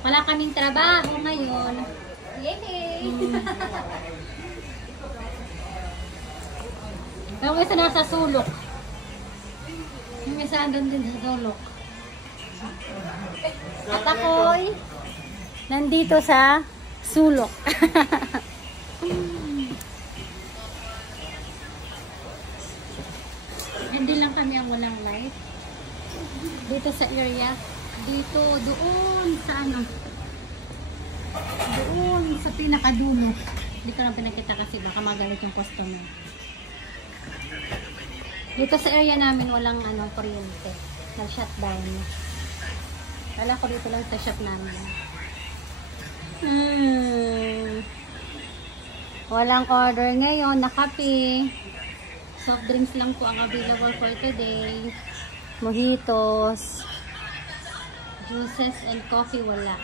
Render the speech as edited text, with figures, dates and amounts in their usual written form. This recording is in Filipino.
Wala kaming trabaho ngayon. Yay! Yung isa nasa sulok. Yung isa andun din sa sulok. At ako'y nandito sa sulok. Hindi lang kami ang walang light. Dito sa area. Dito, doon sa ano. Doon sa pinakadulo. Hindi ko lang pinakita kasi baka magalit yung customer. Dito sa area namin walang ano, kuryente. Nag-shutdown. Kala ko dito lang sa shop namin. Walang order ngayon na kape. Soft drinks lang po ang available for today. Mojitos. Juices and coffee wala.